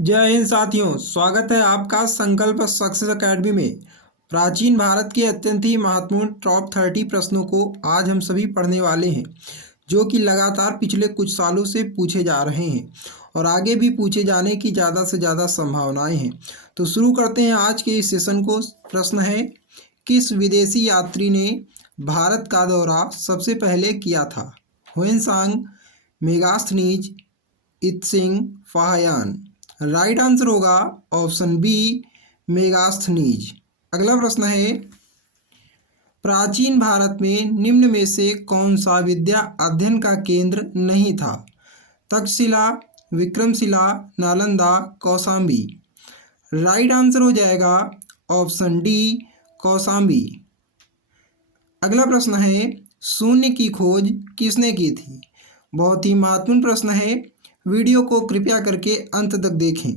जय हिंद साथियों, स्वागत है आपका संकल्प सक्सेस एकेडमी में। प्राचीन भारत के अत्यंत ही महत्वपूर्ण टॉप 30 प्रश्नों को आज हम सभी पढ़ने वाले हैं, जो कि लगातार पिछले कुछ सालों से पूछे जा रहे हैं और आगे भी पूछे जाने की ज़्यादा से ज़्यादा संभावनाएं हैं। तो शुरू करते हैं आज के इस सेशन को। प्रश्न है, किस विदेशी यात्री ने भारत का दौरा सबसे पहले किया था? Xuanzang, Megasthenes, Itsing, Fahien. Right answer होगा ऑप्शन बी, मेगास्थनीज। अगला प्रश्न है, प्राचीन भारत में निम्न में से कौन सा विद्या अध्ययन का केंद्र नहीं था? तक्षशिला, विक्रमशिला, नालंदा, कौशाम्बी। राइट आंसर हो जाएगा ऑप्शन डी, कौशाम्बी। अगला प्रश्न है, शून्य की खोज किसने की थी? बहुत ही महत्वपूर्ण प्रश्न है, वीडियो को कृपया करके अंत तक देखें।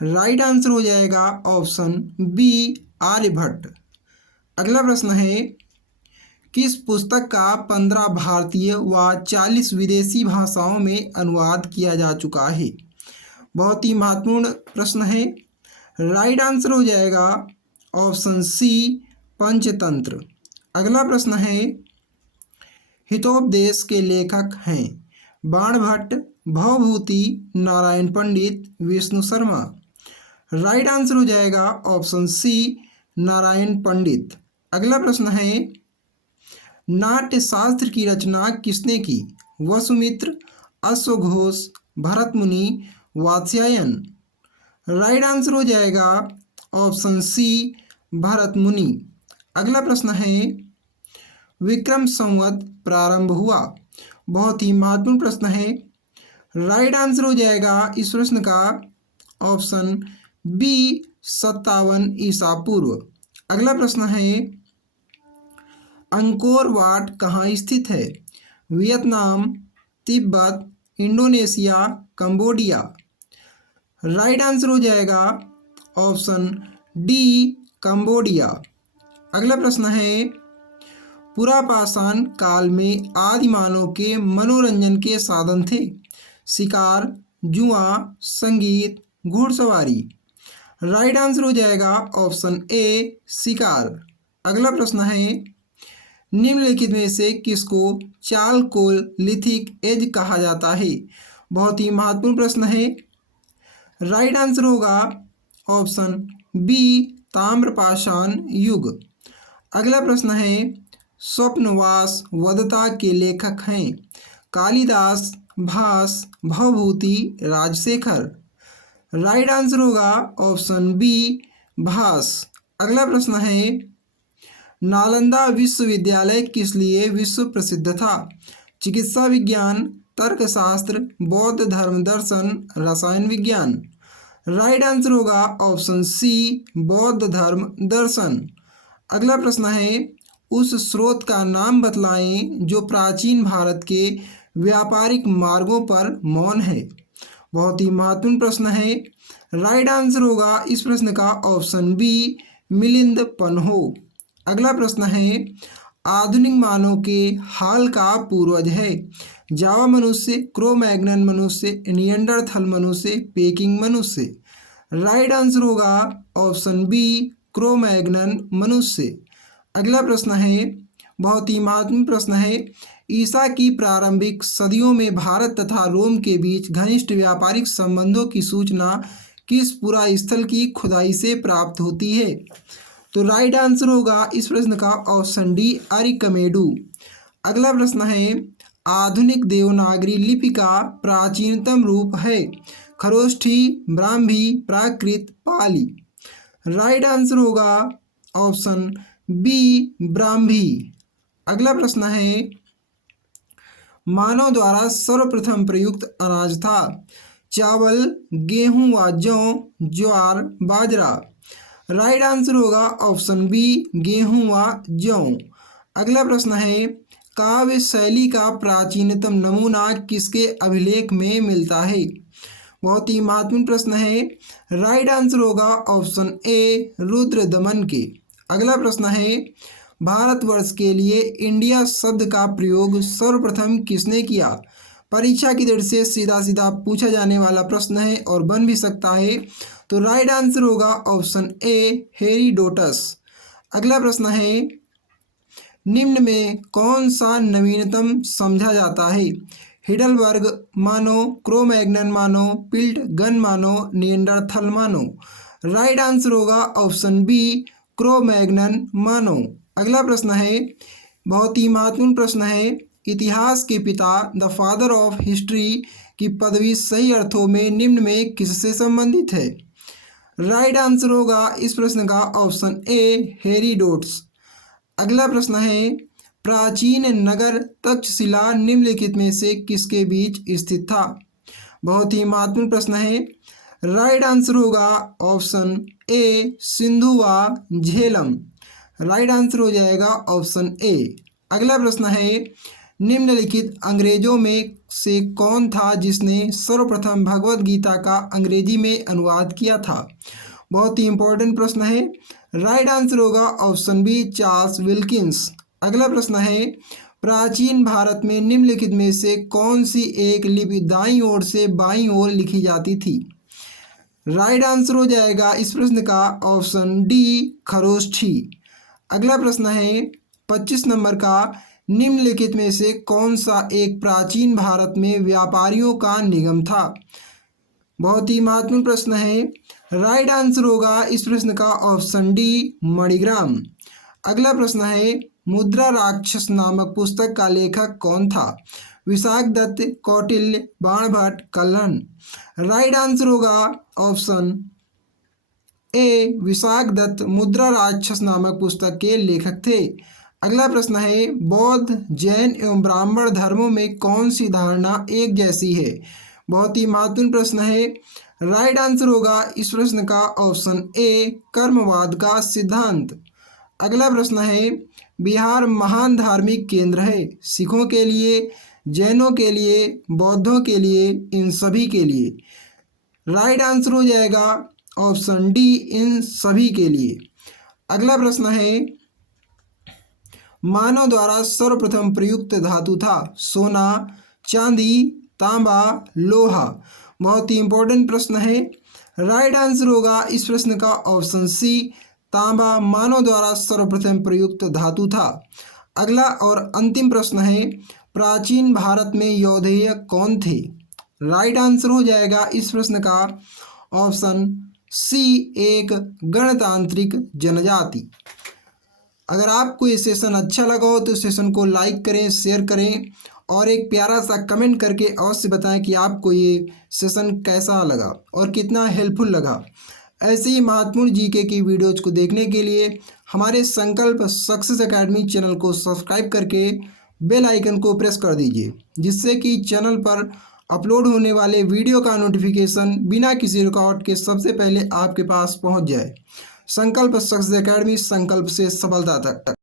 राइट आंसर हो जाएगा ऑप्शन बी, आर्यभट्ट। अगला प्रश्न है, किस पुस्तक का 15 भारतीय व 40 विदेशी भाषाओं में अनुवाद किया जा चुका है? बहुत ही महत्वपूर्ण प्रश्न है। राइट आंसर हो जाएगा ऑप्शन सी, पंचतंत्र। अगला प्रश्न है, हितोपदेश के लेखक हैं बाणभट्ट, भवभूति, नारायण पंडित, विष्णु शर्मा। राइट आंसर हो जाएगा ऑप्शन सी, नारायण पंडित। अगला प्रश्न है, नाट्य शास्त्र की रचना किसने की? वसुमित्र, अश्वघोष, भरत मुनि, वात्स्यायन। राइट आंसर हो जाएगा ऑप्शन सी, भरत मुनि। अगला प्रश्न है, विक्रम संवत प्रारंभ हुआ? बहुत ही महत्वपूर्ण प्रश्न है। राइट आंसर हो जाएगा इस प्रश्न का ऑप्शन बी, 57 ईसा पूर्व। अगला प्रश्न है, अंकोर वाट कहाँ स्थित है? Vietnam, Tibet, Indonesia, Cambodia. Right answer हो जाएगा ऑप्शन डी, कंबोडिया। अगला प्रश्न है, पुरापाषाण काल में आदि मानव के मनोरंजन के साधन थे? शिकार, जुआ, संगीत, घुड़सवारी। राइट आंसर हो जाएगा ऑप्शन ए, शिकार। अगला प्रश्न है, निम्नलिखित में से किसको चालकोलिथिक एज कहा जाता है? बहुत ही महत्वपूर्ण प्रश्न है। राइट आंसर होगा ऑप्शन बी, ताम्रपाषाण युग। अगला प्रश्न है, स्वप्नवास वदता के लेखक हैं कालिदास, भास, भवभूति, राजशेखर। राइट आंसर होगा ऑप्शन बी, भास। अगला प्रश्न है, नालंदा विश्वविद्यालय किस लिए विश्व प्रसिद्ध था? चिकित्सा विज्ञान, तर्कशास्त्र, बौद्ध धर्म दर्शन, रसायन विज्ञान। राइट आंसर होगा ऑप्शन सी, बौद्ध धर्म दर्शन। अगला प्रश्न है, उस स्रोत का नाम बतलाएं जो प्राचीन भारत के व्यापारिक मार्गों पर मौन है। बहुत ही महत्वपूर्ण प्रश्न है। राइट आंसर होगा इस प्रश्न का ऑप्शन बी, मिलिंद पन्हो। अगला प्रश्न है, आधुनिक मानव के हाल का पूर्वज है? जावा मनुष्य, क्रो मैग्नन मनुष्य, निएंडरथल मनुष्य, पेकिंग मनुष्य। राइट आंसर होगा ऑप्शन बी, क्रो मैग्नन मनुष्य। अगला प्रश्न है, बहुत ही महत्वपूर्ण प्रश्न है, ईसा की प्रारंभिक सदियों में भारत तथा रोम के बीच घनिष्ठ व्यापारिक संबंधों की सूचना किस पुरा स्थल की खुदाई से प्राप्त होती है? तो राइट आंसर होगा इस प्रश्न का ऑप्शन डी, अरिकमेडु। अगला प्रश्न है, आधुनिक देवनागरी लिपि का प्राचीनतम रूप है? खरोष्ठी, ब्राह्मी, प्राकृत, पाली। राइट आंसर होगा ऑप्शन बी, ब्राह्मी। अगला प्रश्न है, मानव द्वारा सर्वप्रथम प्रयुक्त अनाज था? चावल, गेहूं व जौ, ज्वार, बाजरा। राइट आंसर होगा ऑप्शन बी, गेहूं व जौ। अगला प्रश्न है, काव्य शैली का प्राचीनतम नमूना किसके अभिलेख में मिलता है? बहुत ही महत्वपूर्ण प्रश्न है। राइट आंसर होगा ऑप्शन ए, रुद्रदमन के। अगला प्रश्न है, भारतवर्ष के लिए इंडिया शब्द का प्रयोग सर्वप्रथम किसने किया? परीक्षा की दृष्टि से सीधा सीधा पूछा जाने वाला प्रश्न है और बन भी सकता है। तो राइट आंसर होगा ऑप्शन ए हेरोडोटस। अगला प्रश्न है, निम्न में कौन सा नवीनतम समझा जाता है? हिडलबर्ग मानो, क्रो-मैग्नन मानो, पिल्ट-गन मानो, निएंडरथल मानो। राइट आंसर होगा ऑप्शन बी क्रो-मैग्नन मानो। अगला प्रश्न है, बहुत ही महत्वपूर्ण प्रश्न है, इतिहास के पिता द फादर ऑफ हिस्ट्री की पदवी सही अर्थों में निम्न में किससे संबंधित है? राइट आंसर होगा इस प्रश्न का ऑप्शन ए हेरोडोटस। अगला प्रश्न है, प्राचीन नगर तक्षशिला निम्नलिखित में से किसके बीच स्थित था? बहुत ही महत्वपूर्ण प्रश्न है। राइट आंसर होगा ऑप्शन ए सिंधु व झेलम। राइट आंसर हो जाएगा ऑप्शन ए। अगला प्रश्न है, निम्नलिखित अंग्रेजों में से कौन था जिसने सर्वप्रथम भगवत गीता का अंग्रेजी में अनुवाद किया था? बहुत ही इंपॉर्टेंट प्रश्न है। राइट आंसर होगा ऑप्शन बी चार्ल्स विल्किंस। अगला प्रश्न है, प्राचीन भारत में निम्नलिखित में से कौन सी एक लिपि दाईं ओर से बाईं ओर लिखी जाती थी? राइट आंसर हो जाएगा इस प्रश्न का ऑप्शन डी खरोष्ठी। अगला प्रश्न है 25 नंबर का, निम्नलिखित में से कौन सा एक प्राचीन भारत में व्यापारियों का निगम था? बहुत ही महत्वपूर्ण प्रश्न है। राइट आंसर होगा इस प्रश्न का ऑप्शन डी मणिग्राम। अगला प्रश्न है, मुद्रा राक्षस नामक पुस्तक का लेखक कौन था? विशाखदत्त, कौटिल्य, बाणभट्ट, कल्हण। राइट आंसर होगा ऑप्शन ए विशाखदत्त मुद्रा राक्षस नामक पुस्तक के लेखक थे। अगला प्रश्न है, बौद्ध, जैन एवं ब्राह्मण धर्मों में कौन सी धारणा एक जैसी है? बहुत ही महत्वपूर्ण प्रश्न है। राइट आंसर होगा इस प्रश्न का ऑप्शन ए कर्मवाद का सिद्धांत। अगला प्रश्न है, बिहार महान धार्मिक केंद्र है, सिखों के लिए, जैनों के लिए, बौद्धों के लिए, इन सभी के लिए। राइट आंसर हो जाएगा ऑप्शन डी इन सभी के लिए। अगला प्रश्न है, मानव द्वारा सर्वप्रथम प्रयुक्त धातु था? सोना, चांदी, तांबा, लोहा। बहुत ही इंपॉर्टेंट प्रश्न है। राइट आंसर होगा इस प्रश्न का ऑप्शन सी तांबा मानव द्वारा सर्वप्रथम प्रयुक्त धातु था। अगला और अंतिम प्रश्न है, प्राचीन भारत में यौधेय कौन थे? राइट आंसर हो जाएगा इस प्रश्न का ऑप्शन सी एक गणतांत्रिक जनजाति। अगर आपको ये सेशन अच्छा लगा हो तो सेशन को लाइक करें, शेयर करें और एक प्यारा सा कमेंट करके अवश्य बताएं कि आपको ये सेशन कैसा लगा और कितना हेल्पफुल लगा। ऐसे ही महत्वपूर्ण जीके की वीडियोज़ को देखने के लिए हमारे संकल्प सक्सेस एकेडमी चैनल को सब्सक्राइब करके बेल आइकन को प्रेस कर दीजिए, जिससे कि चैनल पर अपलोड होने वाले वीडियो का नोटिफिकेशन बिना किसी रुकावट के सबसे पहले आपके पास पहुंच जाए। संकल्प सक्सेस एकेडमी, संकल्प से सफलता तक।